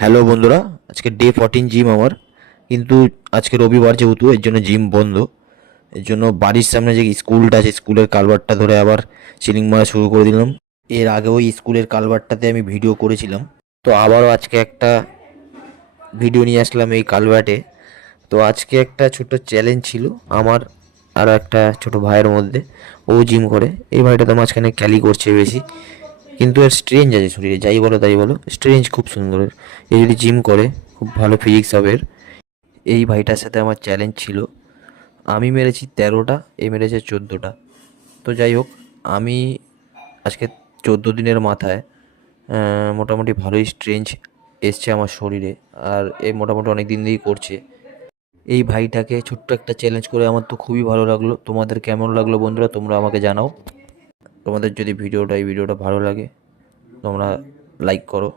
Hello বন্ধুরা, আজকে day 14 gym আমার। কিন্তু আজকে রবিবার যেহেতু এর জন্য জিম বন্ধ। এর জন্য বাড়ির সামনে যে স্কুলটা আছে স্কুলের কালভারটা ধরে আবার সিলিং মারা শুরু করে দিলাম। এর আগে ওই স্কুলের কালভারটাতে আমি ভিডিও করেছিলাম, তো আবারও আজকে একটা ভিডিও নিয়ে আসলাম এই কালভার্টে। তো আজকে একটা ছোট চ্যালেঞ্জ ছিল আমার আর একটা ছোট ভাইয়ের মধ্যে। ও জিম করে, এই ভাইটা তো মাঝখানে ক্যালি করছে বেশি, কিন্তু এর স্ট্রেঞ্জ আছে শরীরে, যাই বলো তাই বলো, স্ট্রেঞ্জ খুব সুন্দর। এ যদি জিম করে খুব ভালো ফিজিক্স হবে এর। এই ভাইটার সাথে আমার চ্যালেঞ্জ ছিল। আমি মেরেছি 13টা, এ মেরেছে 14টা। তো যাই হোক, আমি আজকে 14 দিনের মাথায় মোটামুটি ভালোই স্ট্রেঞ্জ এসছে আমার শরীরে। আর এ মোটামুটি অনেক দিন দিয়েই করছে। এই ভাইটাকে ছোট্ট একটা চ্যালেঞ্জ করে আমার তো খুবই ভালো লাগলো। তোমাদের কেমন লাগলো বন্ধুরা, তোমরা আমাকে জানাও। তোমাদের যদি এই ভিডিওটা ভালো লাগে তোমরা লাইক করো।